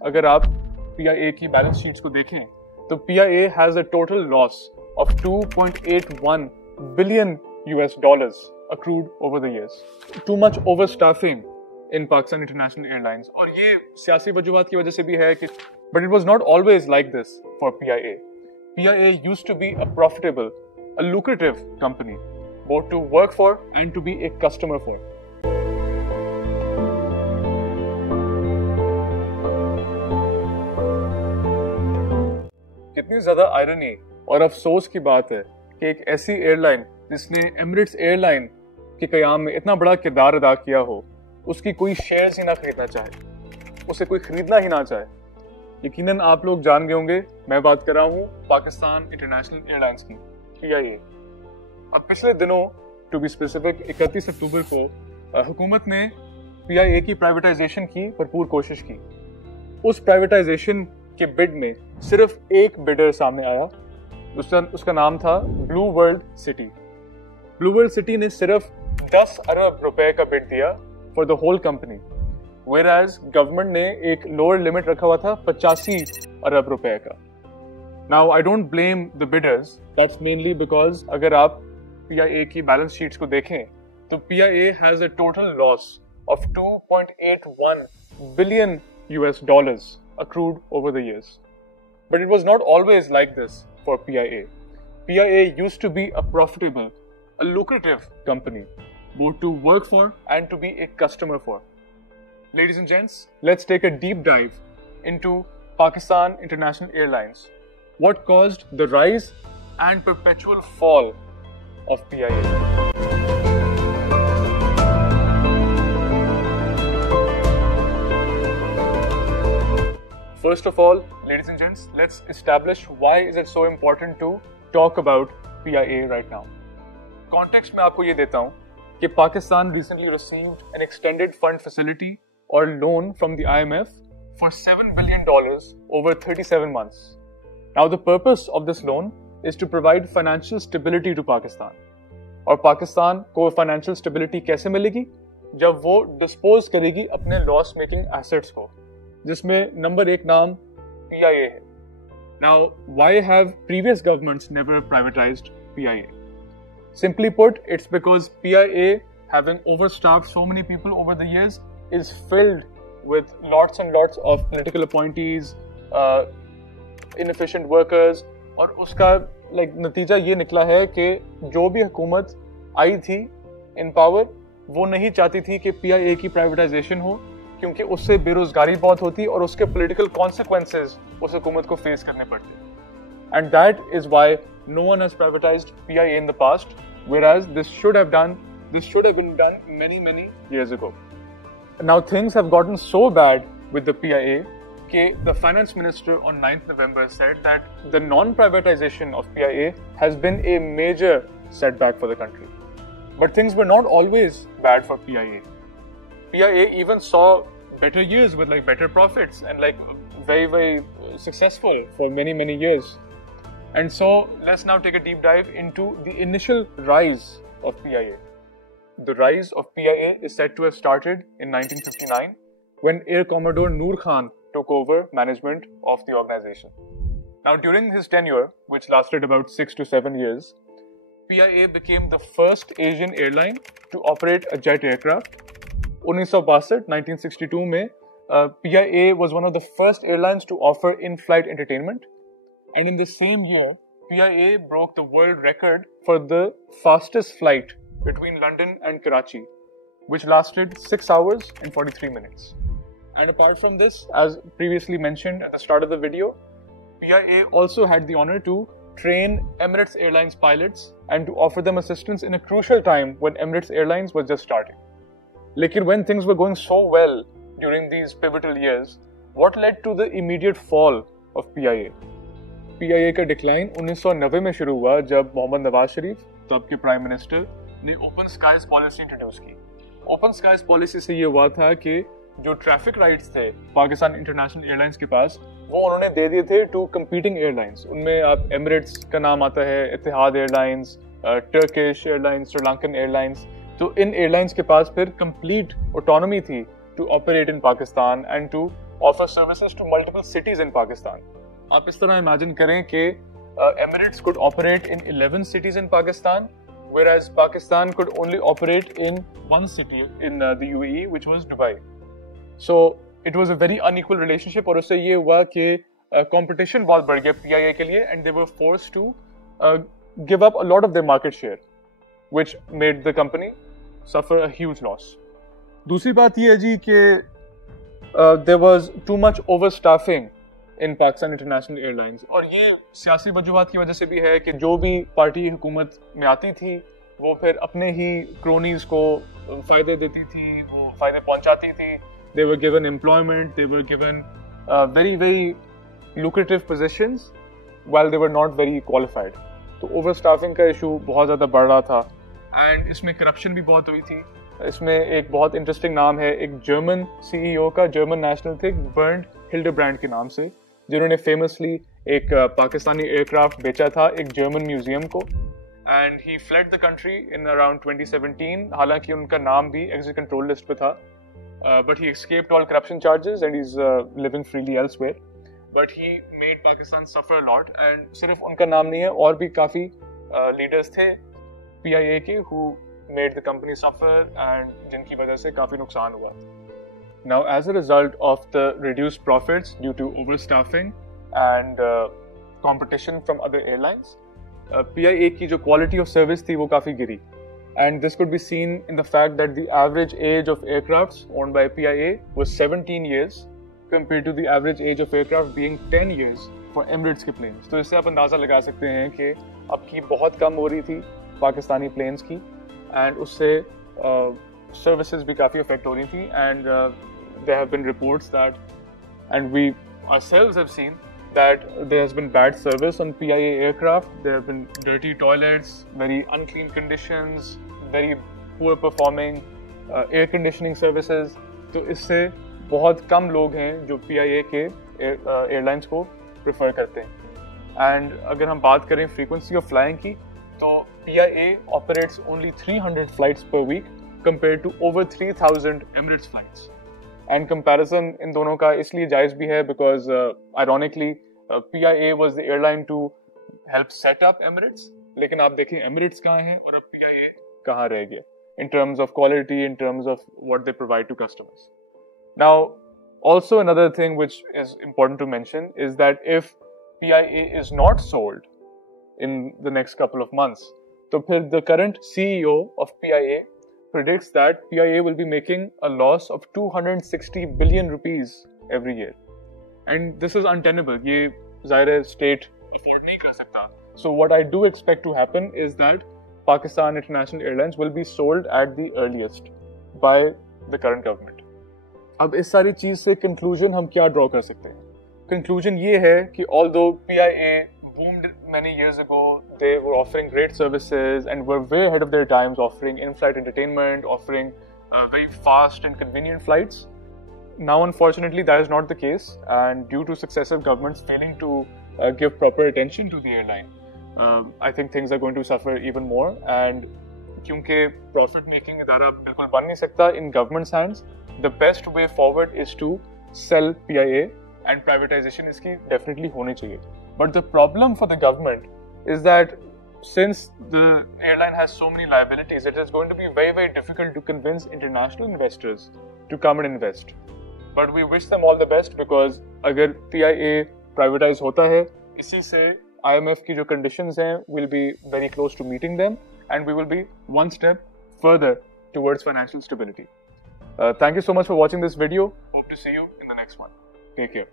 अगर आप PIA की बैलेंस शीट्स को देखें तो PIA has a total loss of 2.81 billion US dollars accrued over the years. Too much overstaffing in Pakistan International Airlines. और ये सियासी वजूहात की वजह से भी है कि but it was not always like this for PIA. PIA used to be a profitable, a lucrative company, both to work for and to be a customer for. कितनी ज्यादा आयरनी और अफसोस की बात है कि एक ऐसी एयरलाइन जिसने एमिरेट्स एयरलाइन के कयाम में इतना बड़ा किरदार अदा किया हो, उसकी कोई शेयर्स ही ना खरीदना चाहे, उसे कोई खरीदना ही ना चाहे। यकीनन आप लोग जान गए होंगे, मैं बात कर रहा हूँ पाकिस्तान इंटरनेशनल एयरलाइंस की, PIA। अब पिछले दिनों, टू बी स्पेसिफिक 31 अक्टूबर को हुकूमत ने PIA की प्राइवेटाइजेशन की भरपूर कोशिश की। उस प्राइवेटाइजेशन के बिड में सिर्फ एक बिडर सामने आया, उसका नाम था Blue World City. Blue World City ने सिर्फ 10 अरब रुपए का बिड दिया for the whole company, whereas government ने एक लोअर लिमिट रखा हुआ था 85 अरब रुपए का। Now I don't blame the bidders, that's mainly because अगर आप PIA की बैलेंस शीट्स को देखें तो PIA has a total loss of 2.81 billion US dollars accrued over the years. But it was not always like this for PIA. PIA used to be a profitable, a lucrative company, both to work for and to be a customer for. Ladies and gents, let's take a deep dive into Pakistan International Airlines. What caused the rise and perpetual fall of PIA? First of all, ladies and gents, let's establish why is it so important to talk about PIA right now. Context में आपको ये देता हूँ कि Pakistan recently received an extended fund facility or loan from the IMF for $7 billion over 37 months. Now the purpose of this loan is to provide financial stability to Pakistan. और पाकिस्तान को financial stability कैसे मिलेगी? जब वो dispose करेगी अपने loss making assets को, जिसमें नंबर 1 नाम PIA है। Now, why have previous governments never privatized PIA? Simply put, it's because PIA, having overstaffed so many people over the years, is filled with lots and lots of political appointees, inefficient workers, और उसका नतीजा ये निकला है कि जो भी हुकूमत आई थी in power, वो नहीं चाहती थी कि PIA की प्राइवेटाइजेशन हो, क्योंकि उससे बेरोजगारी बहुत होती और उसके पॉलिटिकल कॉन्सिक्वेंसेस उस हुकूमत को फेस करने पड़ते। And that is why no one has privatised PIA in the past, whereas this should have been done many years ago. Now things have gotten so bad with the PIA कि the finance minister on 9th November said that the non-privatization of PIA has been a major setback for the country. But things were not always bad for PIA. PIA even saw better years with better profits and very successful for many years. And so let's now take a deep dive into the initial rise of PIA. The rise of PIA is said to have started in 1959 when Air Commodore Noor Khan took over management of the organization. Now during his tenure, which lasted about 6 to 7 years, PIA became the first Asian airline to operate a jet aircraft. 1962 में PIA was one of the first airlines to offer in-flight entertainment, and in the same year PIA broke the world record for the fastest flight between London and Karachi, which lasted 6 hours and 43 minutes. And apart from this, as previously mentioned at the start of the video, PIA also had the honor to train Emirates Airlines pilots and to offer them assistance in a crucial time when Emirates Airlines was just starting. Lekin when things were going so well during these pivotal years, what led to the immediate fall of PIA? PIA का decline 1990 में शुरू हुआ जब मोहम्मद नवाज शरीफ, तब के prime minister, ने open skies policy introduce की। Open skies policy से ये हुआ था कि जो ट्रैफिक राइट्स थे पाकिस्तान इंटरनेशनल एयरलाइंस के पास, वो उन्होंने दे दिए थे टू कंपीटिंग एयरलाइंस। उनमें आप एमिरेट्स का नाम आता है, Etihad airlines, Turkish airlines, SriLankan airlines. तो इन एयरलाइंस के पास फिर कंप्लीट ऑटोनॉमी थी to operate in Pakistan and to offer services to multiple cities in Pakistan. आप इस तरह imagine करें कि Emirates could operate in 11 cities in Pakistan, whereas Pakistan could only operate in one city in the UAE, which was Dubai. So it was a very unequal relationship, और उससे ये हुआ कि competition बहुत बढ़ गया PIA के लिए, and they were forced to give up a lot of their market share, which made the company suffer a huge loss. दूसरी बात ये है जी कि there was too much overstaffing in Pakistan International Airlines, और ये सियासी वजूहात की वजह से भी है कि जो भी पार्टी हुकूमत में आती थी वो फिर अपने ही क्रोनीज को फ़ायदे देती थी, वो फ़ायदे पहुंचाती थी. They were given employment, they were given very very lucrative positions while they were not very qualified. तो overstaffing का इशू बहुत ज़्यादा बढ़ रहा था, एंड इसमें करप्शन भी बहुत हुई थी. इसमें एक बहुत इंटरेस्टिंग नाम है एक जर्मन सीईओ का, जर्मन नेशनल थे बर्न्ड हिल्डेब्रांड के नाम से, जिन्होंने फेमसली एक पाकिस्तानी एयरक्राफ्ट बेचा था एक जर्मन म्यूजियम को, and he fled the country in around 2017. हालांकि उनका नाम भी एग्जिट कंट्रोल लिस्ट पे था, but he escaped all corruption charges and is living freely elsewhere. But he made Pakistan suffer a lot, and सिर्फ उनका नाम नहीं है, और भी काफ़ी लीडर्स थे PIA के who made the company suffer and जिनकी वजह से काफ़ी नुकसान हुआ. Now, as a result of the reduced profits due to overstaffing and competition from other airlines, PIA की जो quality of service थी वो काफ़ी गिरी. And this could be seen in the fact that the average age of aircrafts owned by PIA was 17 years compared to the average age of aircraft being 10 years for Emirates के planes. तो इससे आप अंदाज़ा लगा सकते हैं कि अपकी बहुत कम हो रही थी पाकिस्तानी प्लेन्स की, एंड उससे सर्विसेज भी काफ़ी अफेक्ट हो रही थी. And there have been reports that, and we ourselves have seen that there has been bad service on PIA aircraft. There have been dirty toilets, very unclean conditions, very poor performing air conditioning services. तो इससे बहुत कम लोग हैं जो PIA के airlines को prefer करते हैं. एंड अगर हम बात करें फ्रीक्वेंसी ऑफ फ्लाइंग की, तो PIA operates only 300 flights per week compared to over 3,000 Emirates flights. And comparison इन दोनों का इसलिए जायज़ भी है because ironically PIA was the airline to help set up Emirates. लेकिन आप देखें Emirates कहाँ है और अब PIA कहाँ रह गया in terms of quality, in terms of what they provide to customers. Now, also another thing which is important to mention is that if PIA is not sold in the next couple of months, so the current CEO of PIA predicts that PIA will be making a loss of 260 billion rupees every year, and this is untenable. ये ज़ाहिर है state afford नहीं कर सकता. So what I do expect to happen is that Pakistan International Airlines will be sold at the earliest by the current government. अब इस सारी चीज़ से conclusion हम क्या draw कर सकते हैं? Conclusion ये है कि although PIA boomed many years ago, they were offering great services and were way ahead of their times, offering in-flight entertainment, offering very fast and convenient flights. Now, unfortunately, that is not the case, and due to successive governments failing to give proper attention to the airline, I think things are going to suffer even more. And क्योंकि profit making इदारा बिल्कुल बन नहीं सकता in government's hands, the best way forward is to sell PIA, and privatization इसकी definitely होनी चाहिए. But the problem for the government is that since the airline has so many liabilities, it is going to be very, very difficult to convince international investors to come and invest. But we wish them all the best because अगर PIA privatize होता है, इसी से IMF की जो conditions हैं will be very close to meeting them, and we will be one step further towards financial stability. Thank you so much for watching this video. Hope to see you in the next one. Take care.